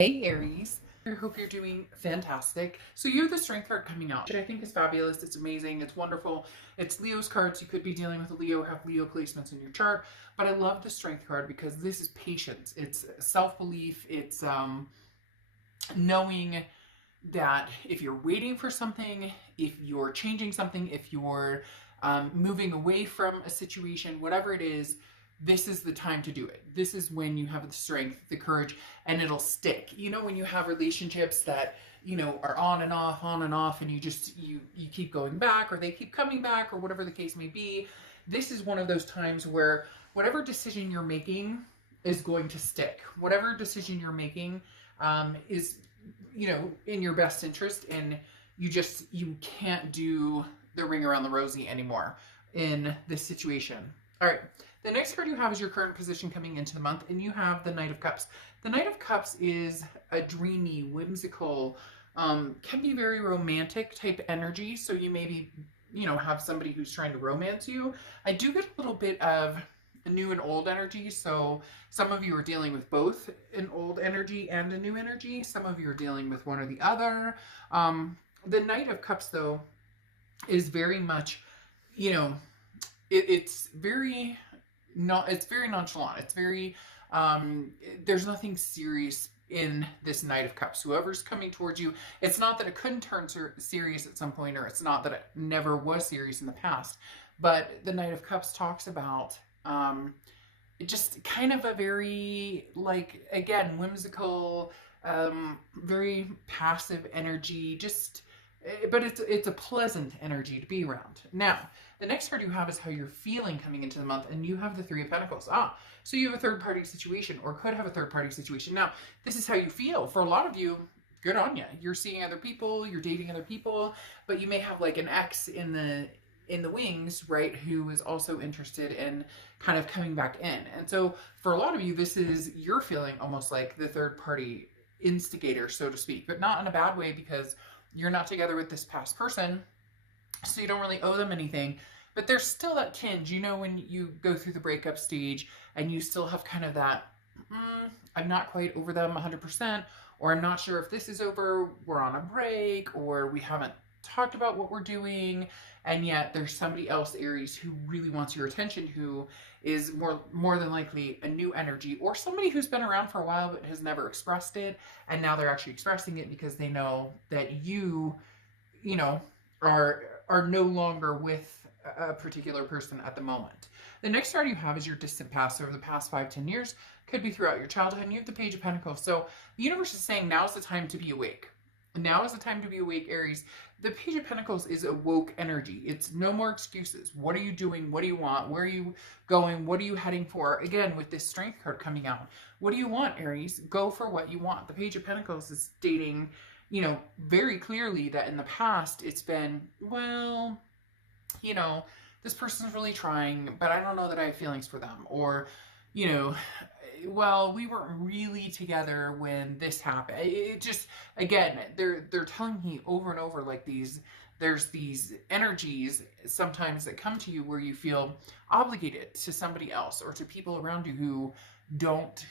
Hey Aries, I hope you're doing fantastic. So you have the Strength card coming out, which I think is fabulous. It's amazing. It's wonderful. It's Leo's cards. You could be dealing with a Leo, have Leo placements in your chart. But I love the Strength card because this is patience. It's self-belief. It's knowing that if you're waiting for something, if you're changing something, if you're moving away from a situation, whatever it is, this is the time to do it. This is when you have the strength, the courage, and it'll stick. You know, when you have relationships that, you know, are on and off, and you keep going back, or they keep coming back, or whatever the case may be. This is one of those times where whatever decision you're making is going to stick. Whatever decision you're making is, you know, in your best interest, and you can't do the ring around the rosy anymore in this situation. All right. The next card you have is your current position coming into the month, and you have the Knight of Cups. The Knight of Cups is a dreamy, whimsical, can be very romantic type energy. So you maybe, you know, have somebody who's trying to romance you. I do get a little bit of a new and old energy. So some of you are dealing with both an old energy and a new energy. Some of you are dealing with one or the other. The Knight of Cups, though, is very much, you know, it's very nonchalant. It's very, there's nothing serious in this Knight of Cups. Whoever's coming towards you, it's not that it couldn't turn serious at some point, or it's not that it never was serious in the past, but the Knight of Cups talks about just kind of a very, like, again, whimsical, very passive energy, just, but it's a pleasant energy to be around. Now, the next card you have is how you're feeling coming into the month, and you have the Three of Pentacles. So you have a third-party situation, or could have a third-party situation. Now, this is how you feel. For a lot of you, good on you. You're seeing other people, you're dating other people, but you may have like an ex in the wings, right, who is also interested in kind of coming back in. And so for a lot of you, this is, you're feeling almost like the third-party instigator, so to speak, but not in a bad way, because you're not together with this past person, so you don't really owe them anything, but there's still that tinge, you know, when you go through the breakup stage and you still have kind of that, I'm not quite over them 100%, or I'm not sure if this is over, we're on a break, or we haven't talked about what we're doing, and yet there's somebody else, Aries, who really wants your attention, who is more than likely a new energy, or somebody who's been around for a while but has never expressed it, and now they're actually expressing it because they know that you know, are no longer with a particular person at the moment. The next card you have is your distant past, over the past 5-10 years, could be throughout your childhood, and you have the Page of Pentacles. So the universe is saying now is the time to be awake. Now is the time to be awake, Aries. The Page of Pentacles is a woke energy. It's no more excuses. What are you doing? What do you want? Where are you going? What are you heading for? Again, with this Strength card coming out, what do you want, Aries? Go for what you want. The Page of Pentacles is stating, you know, very clearly that in the past it's been, well, you know, this person's really trying, but I don't know that I have feelings for them. Or, you know, well, we weren't really together when this happened. It just, again, they're telling me over and over, like, there's these energies sometimes that come to you where you feel obligated to somebody else or to people around you who don't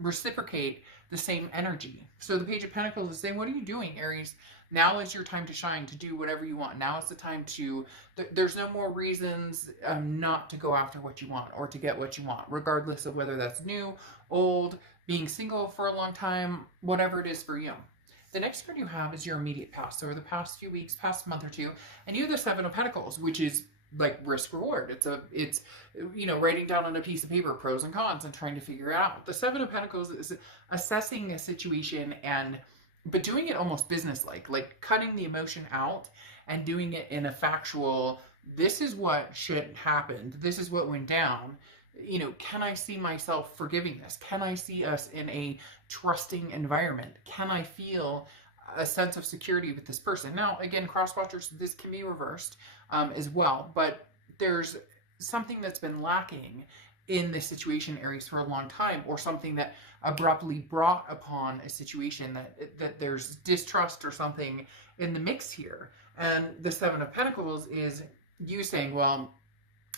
reciprocate the same energy. So the Page of Pentacles is saying, what are you doing, Aries? Now is your time to shine, to do whatever you want. Now is the time to, there's no more reasons not to go after what you want or to get what you want, regardless of whether that's new, old, being single for a long time, whatever it is for you. The next card you have is your immediate past, so over the past few weeks, past month or two, and you have the Seven of Pentacles, which is like risk reward. It's you know, writing down on a piece of paper pros and cons and trying to figure it out. The Seven of Pentacles is assessing a situation, but doing it almost business-like, like cutting the emotion out and doing it in a factual, this is what should happen, this is what went down. You know, can I see myself forgiving this? Can I see us in a trusting environment? Can I feel a sense of security with this person? Now, again, cross-watchers, this can be reversed as well, but there's something that's been lacking in this situation, Aries, for a long time, or something that abruptly brought upon a situation that there's distrust or something in the mix here. And the Seven of Pentacles is you saying, well,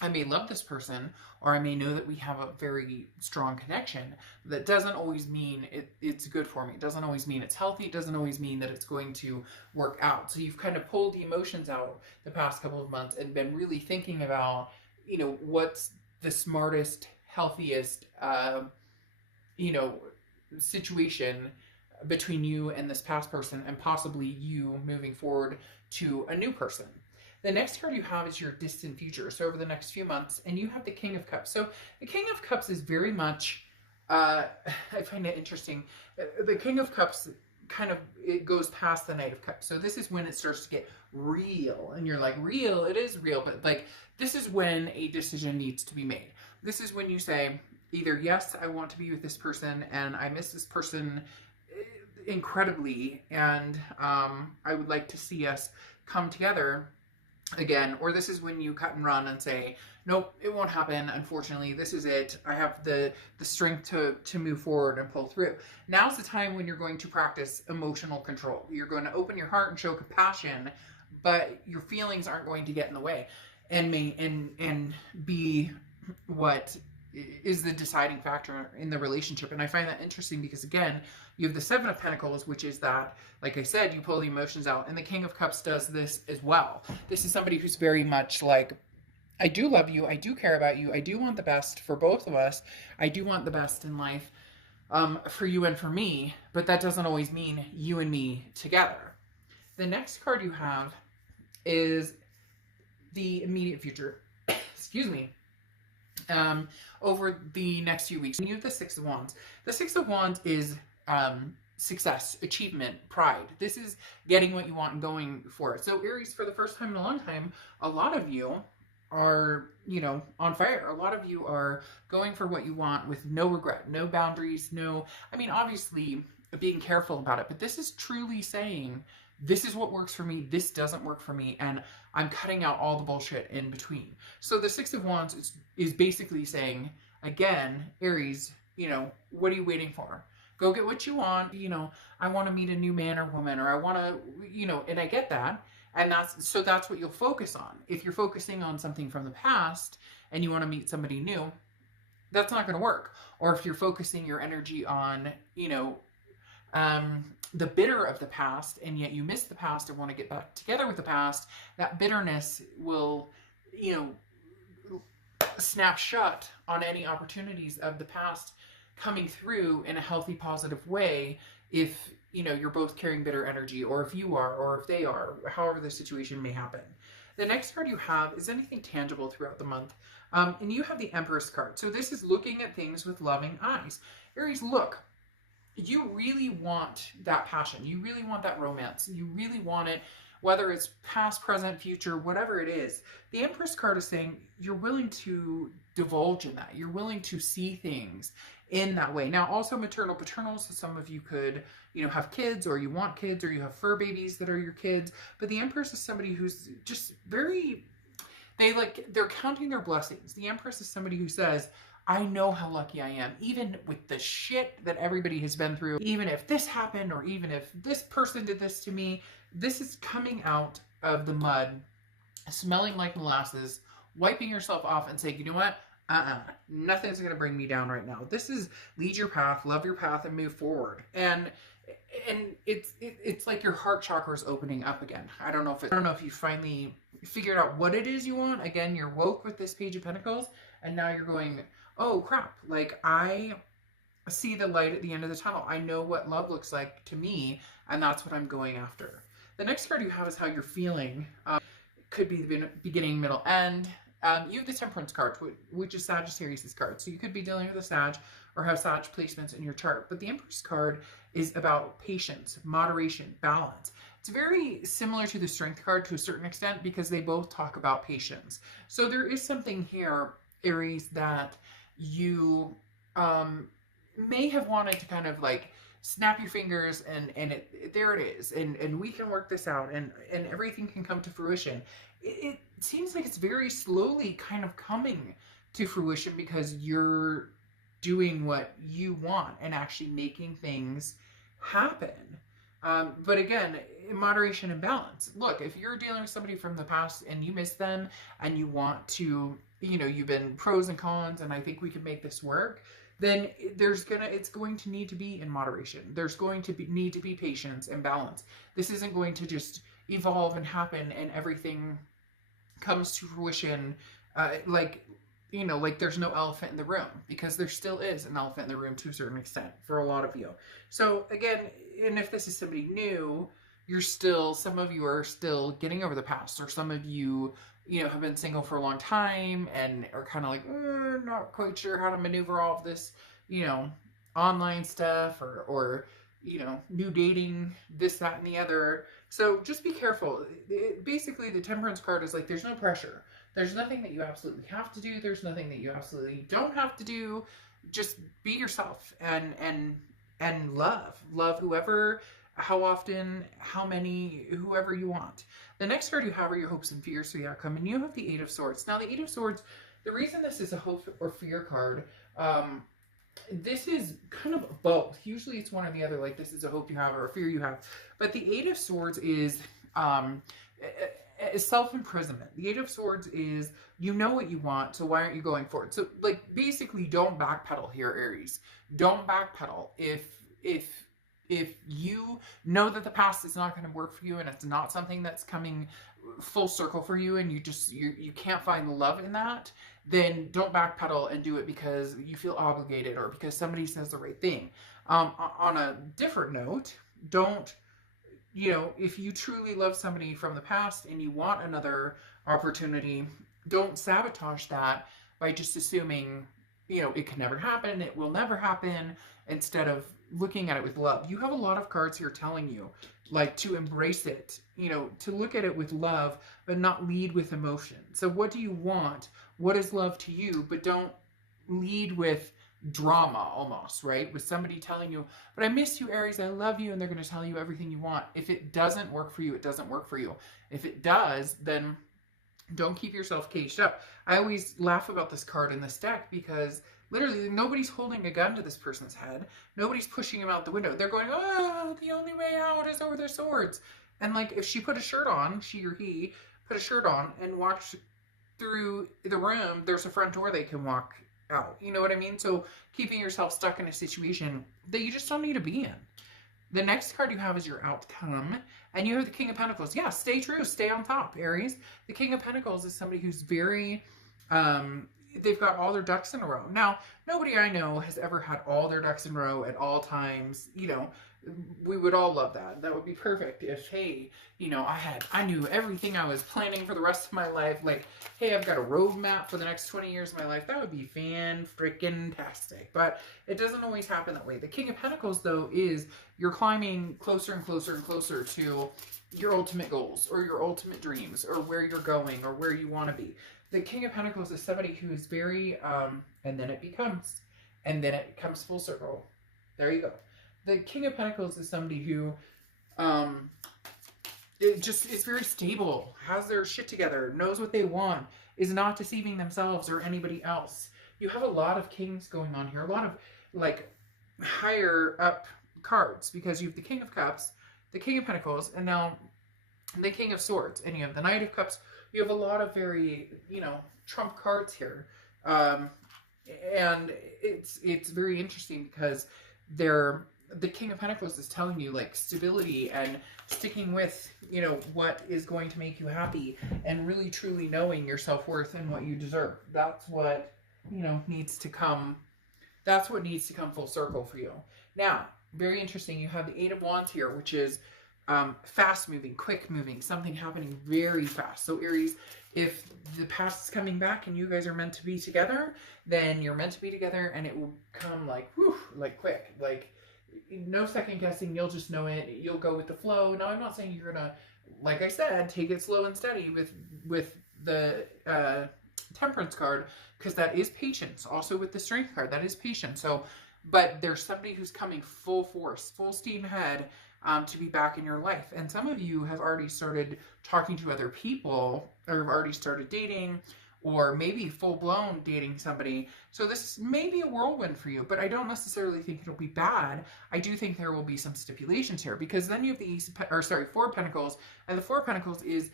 I may love this person, or I may know that we have a very strong connection. That doesn't always mean it's good for me. It doesn't always mean it's healthy. It doesn't always mean that it's going to work out. So you've kind of pulled the emotions out the past couple of months and been really thinking about, what's the smartest, healthiest, you know, situation between you and this past person, and possibly you moving forward to a new person. The next card you have is your distant future, so over the next few months, and you have the King of Cups. So the King of Cups is very much, I find it interesting. The King of Cups it goes past the Knight of Cups. So this is when it starts to get real, and you're like, real, it is real, but like, this is when a decision needs to be made. This is when you say, either yes, I want to be with this person, and I miss this person incredibly, and I would like to see us come together again, or this is when you cut and run and say, nope, it won't happen, unfortunately, this is it, I have the strength to move forward and pull through. Now's the time when you're going to practice emotional control. You're going to open your heart and show compassion, but your feelings aren't going to get in the way and be what is the deciding factor in the relationship. And I find that interesting because, again, you have the Seven of Pentacles, which is that, like I said, you pull the emotions out, and the King of Cups does this as well. This is somebody who's very much like, I do love you, I do care about you, I do want the best for both of us, I do want the best in life for you and for me, but that doesn't always mean you and me together. The next card you have is the immediate future. Excuse me. Over the next few weeks. You have the Six of Wands. The Six of Wands is success, achievement, pride. This is getting what you want and going for it. So Aries, for the first time in a long time, a lot of you are, on fire. A lot of you are going for what you want with no regret, no boundaries, obviously being careful about it, but this is truly saying, this is what works for me, this doesn't work for me, and I'm cutting out all the bullshit in between. So the Six of Wands is basically saying, again, Aries, what are you waiting for? Go get what you want. I want to meet a new man or woman, or I want to, and I get that. And that's what you'll focus on. If you're focusing on something from the past and you want to meet somebody new, that's not going to work. Or if you're focusing your energy on, the bitter of the past, and yet you miss the past and want to get back together with the past, that bitterness will, snap shut on any opportunities of the past coming through in a healthy, positive way if, you're both carrying bitter energy, or if you are, or if they are, however the situation may happen. The next card you have is anything tangible throughout the month. And you have the Empress card. So this is looking at things with loving eyes. Aries, look, you really want that passion. You really want that romance. You really want it, whether it's past, present, future, whatever it is. The Empress card is saying you're willing to divulge in that. You're willing to see things in that way. Now, also maternal, paternal, so some of you could, have kids, or you want kids, or you have fur babies that are your kids. But the Empress is somebody who's just very, they're counting their blessings. The Empress is somebody who says, I know how lucky I am, even with the shit that everybody has been through, even if this happened, or even if this person did this to me, this is coming out of the mud, smelling like molasses, wiping yourself off and saying, you know what? Nothing's going to bring me down right now. This is lead your path, love your path, and move forward. And it's like your heart chakra is opening up again. I don't know if you finally figured out what it is you want. Again, you're woke with this Page of Pentacles, and now you're going, oh crap, like I see the light at the end of the tunnel. I know what love looks like to me, and that's what I'm going after. The next card you have is how you're feeling. Could be the beginning, middle, end. You have the Temperance card, which is Sagittarius' card. So you could be dealing with a Sag or have Sag placements in your chart. But the Empress card is about patience, moderation, balance. It's very similar to the Strength card to a certain extent because they both talk about patience. So there is something here, Aries, that you may have wanted to kind of like snap your fingers and there it is. And we can work this out and everything can come to fruition. It seems like it's very slowly kind of coming to fruition because you're doing what you want and actually making things happen. But again, in moderation and balance. Look, if you're dealing with somebody from the past and you miss them and you want to you know, you've been pros and cons, and I think we can make this work, then it's going to need to be in moderation. There's going to need to be patience and balance. This isn't going to just evolve and happen and everything comes to fruition, like, you know, like there's no elephant in the room, because there still is an elephant in the room to a certain extent for a lot of you. So again, and if this is somebody new, some of you are still getting over the past, or some of you, you know, have been single for a long time and are kind of like, not quite sure how to maneuver all of this, you know, online stuff, or you know, new dating, this, that, and the other. So just be careful. Basically, the Temperance card is like, there's no pressure. There's nothing that you absolutely have to do. There's nothing that you absolutely don't have to do. Just be yourself and love whoever, how often, how many, whoever you want. The next card you have are your hopes and fears for the outcome, and you have the Eight of Swords. Now, the Eight of Swords, the reason this is a hope or fear card, this is kind of both. Usually it's one or the other, like this is a hope you have or a fear you have. But the Eight of Swords is self-imprisonment. The Eight of Swords is, you know what you want, so why aren't you going for it? So, like, basically, don't backpedal here, Aries. Don't backpedal. If you know that the past is not going to work for you, and it's not something that's coming full circle for you, and you can't find the love in that, then don't backpedal and do it because you feel obligated or because somebody says the right thing. On a different note, don't, you know, if you truly love somebody from the past and you want another opportunity, don't sabotage that by just assuming, you know, it can never happen, it will never happen, instead of looking at it with love. You have a lot of cards here telling you, like, to embrace it, you know, to look at it with love, but not lead with emotion. So what do you want? What is love to you? But don't lead with drama almost, right? With somebody telling you, but I miss you, Aries, I love you, and they're going to tell you everything you want. If it doesn't work for you, it doesn't work for you. If it does, then don't keep yourself caged up. I always laugh about this card in this deck because literally nobody's holding a gun to this person's head. Nobody's pushing him out the window. They're going, oh, the only way out is over their swords. And like, if she put a shirt on, she or he put a shirt on and walked through the room, there's a front door they can walk out. You know what I mean? So keeping yourself stuck in a situation that you just don't need to be in. The next card you have is your outcome, and you have the King of Pentacles. Yeah, stay true, stay on top, Aries. The King of Pentacles is somebody who's very, they've got all their ducks in a row. Now, nobody I know has ever had all their ducks in a row at all times. You know, we would all love that. That would be perfect if, hey, you know, I knew everything I was planning for the rest of my life. Like, hey, I've got a roadmap for the next 20 years of my life. That would be fan-freaking-tastic. But it doesn't always happen that way. The King of Pentacles, though, is you're climbing closer and closer and closer to your ultimate goals or your ultimate dreams or where you're going or where you want to be. The King of Pentacles is somebody who is very, and then it comes full circle. There you go. The King of Pentacles is somebody who, it just is very stable, has their shit together, knows what they want, is not deceiving themselves or anybody else. You have a lot of kings going on here, a lot of, like, higher up cards, because you have the King of Cups, the King of Pentacles, and now the King of Swords, and you have the Knight of Cups. You have a lot of very, you know, trump cards here. And it's very interesting because the King of Pentacles is telling you, like, stability and sticking with, you know, what is going to make you happy and really truly knowing your self-worth and what you deserve. That's what, you know, needs to come. That's what needs to come full circle for you. Now, very interesting. You have the Eight of Wands here, which is fast moving, quick moving, something happening very fast. So Aries, if the past is coming back and you guys are meant to be together, then you're meant to be together, and it will come like, whew, like quick, like no second guessing. You'll just know it. You'll go with the flow. Now, I'm not saying you're gonna, like I said, take it slow and steady with the Temperance card, because that is patience. Also with the Strength card, that is patience. So, but there's somebody who's coming full force, full steam ahead, to be back in your life. And some of you have already started talking to other people, or have already started dating, or maybe full-blown dating somebody. So this may be a whirlwind for you, but I don't necessarily think it'll be bad. I do think there will be some stipulations here, because then you have the Four of Pentacles, and the Four of Pentacles is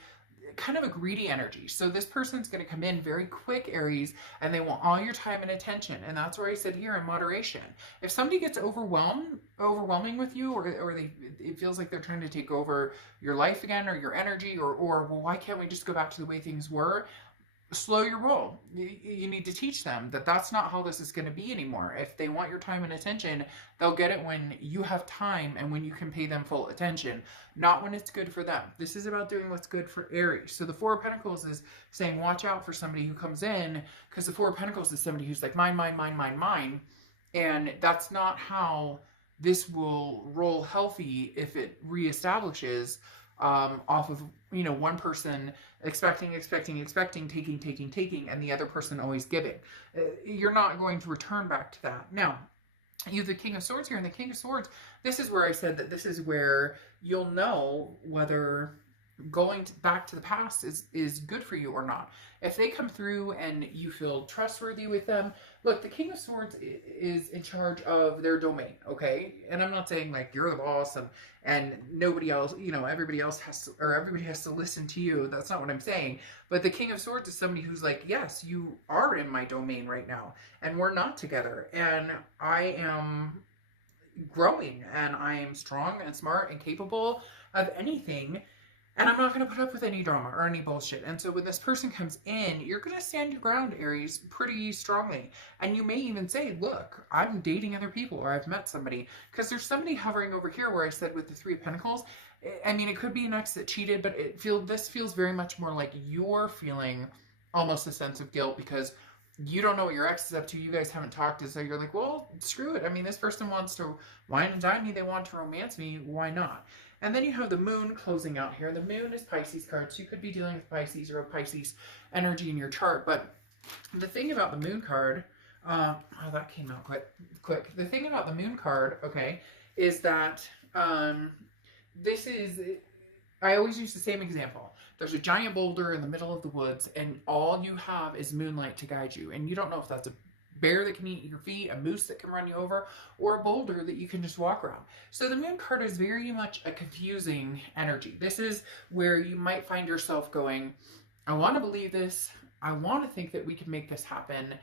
kind of a greedy energy. So this person's going to come in very quick, Aries, and they want all your time and attention. And that's where I said here in moderation. If somebody gets overwhelming with you, or it feels like they're trying to take over your life again, or your energy, or well, why can't we just go back to the way things were? Slow your roll. You need to teach them that that's not how this is going to be anymore. If they want your time and attention, they'll get it when you have time and when you can pay them full attention, not when it's good for them. This is about doing what's good for Aries. So the Four of Pentacles is saying, watch out for somebody who comes in, because the Four of Pentacles is somebody who's like, mine, mine, mine, mine, mine. And that's not how this will roll healthy if it reestablishes off of, you know, one person expecting, taking, and the other person always giving. You're not going to return back to that. Now, you have the King of Swords here, and the King of Swords, this is where I said that this is where you'll know whether going back to the past is good for you or not. If they come through and you feel trustworthy with them, look, the King of Swords is in charge of their domain, okay? And I'm not saying like you're the boss and nobody else, you know, everybody has to listen to you. That's not what I'm saying. But the King of Swords is somebody who's like, yes, you are in my domain right now, and we're not together, and I am growing, and I am strong and smart and capable of anything. And I'm not going to put up with any drama or any bullshit. And so when this person comes in, you're going to stand your ground, Aries, pretty strongly. And you may even say, look, I'm dating other people, or I've met somebody. Because there's somebody hovering over here where I said with the Three of Pentacles, I mean, it could be an ex that cheated, but this feels very much more like you're feeling almost a sense of guilt because you don't know what your ex is up to. You guys haven't talked. And so you're like, well, screw it. I mean, this person wants to wine and dine me. They want to romance me. Why not? And then you have the Moon closing out here. The Moon is Pisces card, so you could be dealing with Pisces or a Pisces energy in your chart. But the thing about the Moon card, oh, that came out quick. The thing about the Moon card, okay, is that this is, I always use the same example. There's a giant boulder in the middle of the woods, and all you have is moonlight to guide you. And you don't know if that's a bear that can eat your feet, a moose that can run you over, or a boulder that you can just walk around. So the Moon card is very much a confusing energy. This is where you might find yourself going, I want to believe this. I want to think that we can make this happen.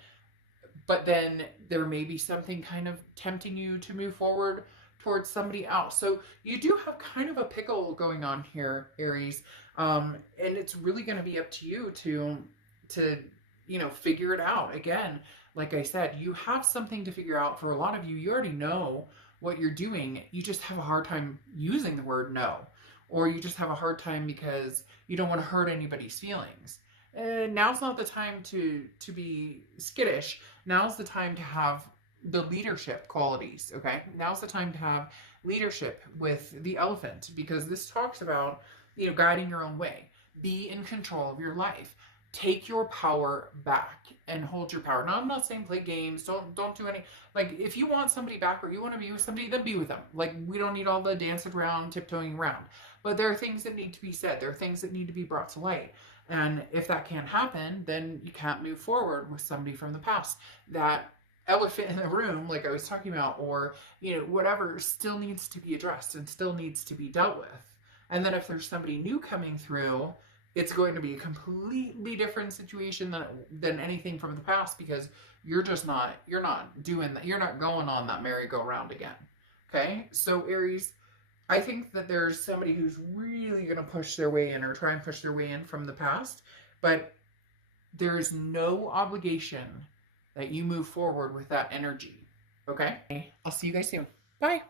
But then there may be something kind of tempting you to move forward towards somebody else. So you do have kind of a pickle going on here, Aries. And it's really going to be up to you to, you know, figure it out. Again, like I said, you have something to figure out. For a lot of you, you already know what you're doing. You just have a hard time using the word no. Or you just have a hard time because you don't want to hurt anybody's feelings. Now's not the time to be skittish. Now's the time to have the leadership qualities, okay? Now's the time to have leadership with the Elephant, because this talks about, you know, guiding your own way. Be in control of your life. Take your power back and hold your power. Now, I'm not saying play games. Don't do any, like, if you want somebody back or you want to be with somebody, then be with them. Like, we don't need all the dancing around, tiptoeing around. But there are things that need to be said. There are things that need to be brought to light. And if that can't happen, then you can't move forward with somebody from the past. That elephant in the room, like I was talking about, or, you know, whatever, still needs to be addressed and still needs to be dealt with. And then if there's somebody new coming through, it's going to be a completely different situation than anything from the past, because you're not doing that. You're not going on that merry-go-round again. Okay? So Aries, I think that there's somebody who's really going to push their way in or try and push their way in from the past, but there's no obligation that you move forward with that energy. Okay? I'll see you guys soon. Bye.